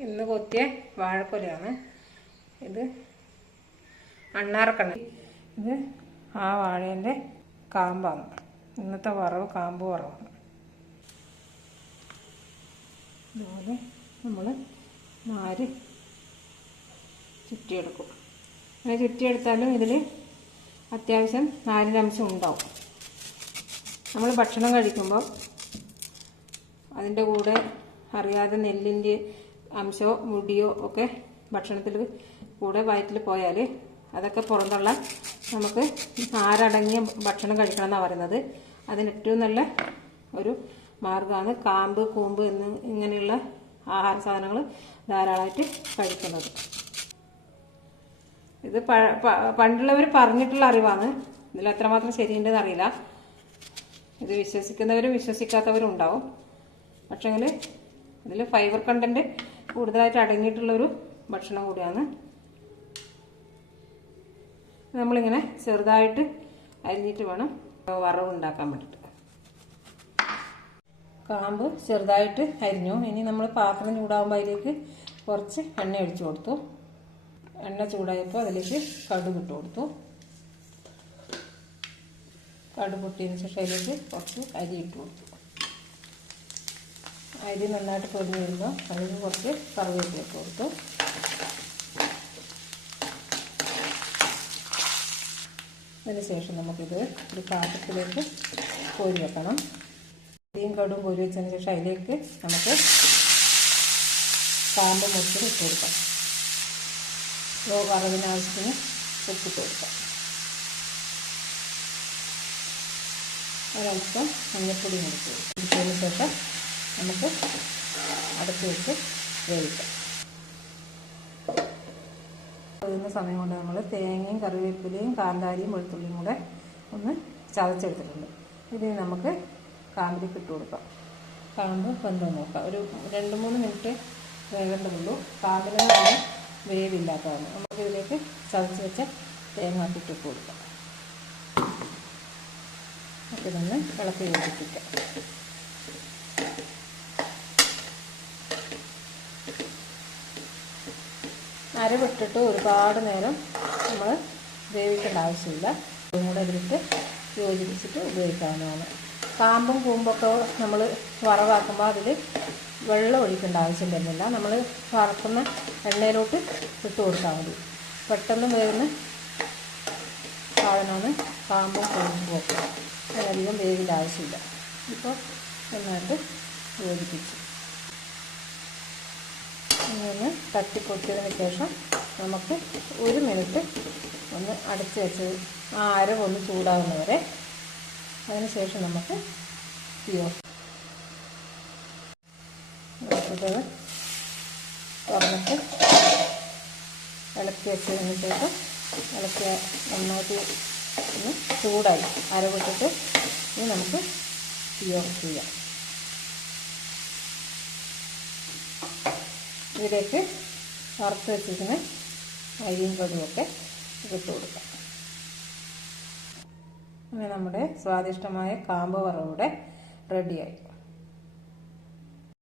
ഇന്ന് കൊത്തിയ വാഴക്കൊലയാണ്. ഇത് അണ്ണാറക്കണ്ണ ഇത് ആ വാഴേന്റെ കാമ്പാണ്. ഇന്നത്തെ വറവ് കാമ്പ് വറവാണ്. അതുപോലെ നമ്മൾ നാര് ചുറ്റിയെടുക്കും. അങ്ങനെ ചുറ്റിയെടുത്താലും ഇതിൽ അത്യാവശ്യം നാരിന്റെ അംശം ഉണ്ടാവും. നമ്മൾ ഭക്ഷണം കഴിക്കുമ്പോൾ അതിന്റെ കൂടെ അറിയാതെ നെല്ലിന്റെ അംശമോ മുടിയോ ഒക്കെ ഭക്ഷണത്തിൽ കൂടെ വയറ്റിൽ പോയാൽ അതൊക്കെ പുറന്തള്ള നമുക്ക് ആരടങ്ങിയ ഭക്ഷണം കഴിക്കണം എന്നാണ് പറയുന്നത്. അതിന് ഏറ്റവും നല്ല ഒരു മാർഗമാണ് കാമ്പ് കൂമ്പ് എന്ന് ഇങ്ങനെയുള്ള ആഹാര സാധനങ്ങൾ ധാരാളമായിട്ട് കഴിക്കുന്നത്. ഇത് പണ്ടുള്ളവർ പറഞ്ഞിട്ടുള്ള അറിവാണ്. ഇതിൽ എത്രമാത്രം ശരിയുണ്ടെന്ന് അറിയില്ല. ഇത് വിശ്വസിക്കുന്നവരും വിശ്വസിക്കാത്തവരും ഉണ്ടാവും. പക്ഷേങ്കിൽ ഇതിൽ ഫൈബർ കണ്ടന്റ് കൂടുതലായിട്ട് അടങ്ങിയിട്ടുള്ളൊരു ഭക്ഷണം കൂടിയാണ്. നമ്മളിങ്ങനെ ചെറുതായിട്ട് അരിഞ്ഞിട്ട് വേണം വറവ് ഉണ്ടാക്കാൻ വേണ്ടിയിട്ട് കാമ്പ് ചെറുതായിട്ട് അരിഞ്ഞു. ഇനി നമ്മൾ പാത്രം ചൂടാകുമ്പോൾ അതിലേക്ക് കുറച്ച് എണ്ണ ഒഴിച്ചു കൊടുത്തു. എണ്ണ ചൂടായപ്പോൾ അതിലേക്ക് കടുക് ഇട്ട് കൊടുത്തു. കടുക് പൊട്ടിയതിന് ശേഷം അതിലേക്ക് കുറച്ച് അരി ഇട്ട് കൊടുത്തു. അരി നന്നായിട്ട് പൊടിഞ്ഞ് വരുമ്പോൾ അതിന് കുറച്ച് കറിവേപ്പില കൊടുത്തു. അതിനുശേഷം നമുക്കിത് ഒരു പാത്രത്തിലേക്ക് കോരി വെക്കണം. അരിയും കടും കോരി വെച്ചതിന് ശേഷം അതിലേക്ക് നമുക്ക് കാമ്പ് മുറിച്ച് ഇട്ട് കൊടുക്കാം. ലോ വറവിന് ഇട്ടിട്ട് കൊടുക്കാം. ഒരൽപ്പം മഞ്ഞൾപ്പൊടി മുറിച്ച് കൊടുക്കും. ശേഷം നമുക്ക് അടച്ചു വെച്ച് വേവിക്കാം. വേവുന്ന സമയം കൊണ്ട് നമ്മൾ തേങ്ങയും കറിവേപ്പിലയും കാന്താരിയും വെളുത്തുള്ളിയും കൂടെ ഒന്ന് ചതച്ചെടുത്തിട്ടുണ്ട്. ഇതിന് നമുക്ക് കാന്തിരിക്ക് ഇട്ട് കൊടുക്കാം. കാണുമ്പോൾ വെന്തോ നോക്കാം. ഒരു രണ്ട് മൂന്ന് മിനിറ്റ് വേകേണ്ടതുള്ളൂ. നല്ല വേവില്ലാത്തതാണ്. നമുക്കിതിലേക്ക് ചതച്ച് വെച്ച തേങ്ങ ഇട്ട് കൊടുക്കാം. ഇതൊന്ന് ഇളക്കി യോജിപ്പിക്കാം. അര വിട്ടിട്ട് ഒരുപാട് നേരം നമ്മൾ വേവിക്കേണ്ട ആവശ്യമില്ല. അതും കൂടെ ഇതിലിട്ട് യോജിപ്പിച്ചിട്ട് ഉപയോഗിക്കാവുന്നതാണ്. കാമ്പും കൂമ്പൊക്കെ നമ്മൾ വറവാക്കുമ്പോൾ അതിൽ വെള്ളം ഒഴിക്കേണ്ട ആവശ്യം വരുന്നില്ല. നമ്മൾ വറക്കുന്ന എണ്ണയിലോട്ട് ഇട്ട് കൊടുത്താൽ മതി. പെട്ടെന്ന് വേവുന്ന സാധനമാണ് കാമ്പും കൂമ്പും അതിനധികം വേവിന്റെ ആവശ്യമില്ല. ഇപ്പോൾ നന്നായിട്ട് യോജിപ്പിച്ചു. ഇങ്ങനെ തട്ടിപ്പൊട്ടിയതിന് ശേഷം നമുക്ക് ഒരു മിനിറ്റ് ഒന്ന് അടച്ച് വെച്ച് ആ അരവ് ഒന്ന് ചൂടാകുന്നവരെ അതിന് ശേഷം നമുക്ക് തീയോ ഇത് തുറന്നിട്ട് ഇളക്കി വെച്ചതിന് ശേഷം ഇളക്കി നന്നായിട്ട് ഒന്ന് ചൂടായി. അരവിട്ടിട്ട് ഇനി നമുക്ക് തീ ചെയ്യാം. ഇതിലേക്ക് വറുത്ത് വെച്ചിരിക്കുന്ന അരിയും കടുമൊക്കെ ഇട്ട് കൊടുക്കാം. അങ്ങനെ നമ്മുടെ സ്വാദിഷ്ടമായ കാമ്പ് വറവൂടെ റെഡിയായി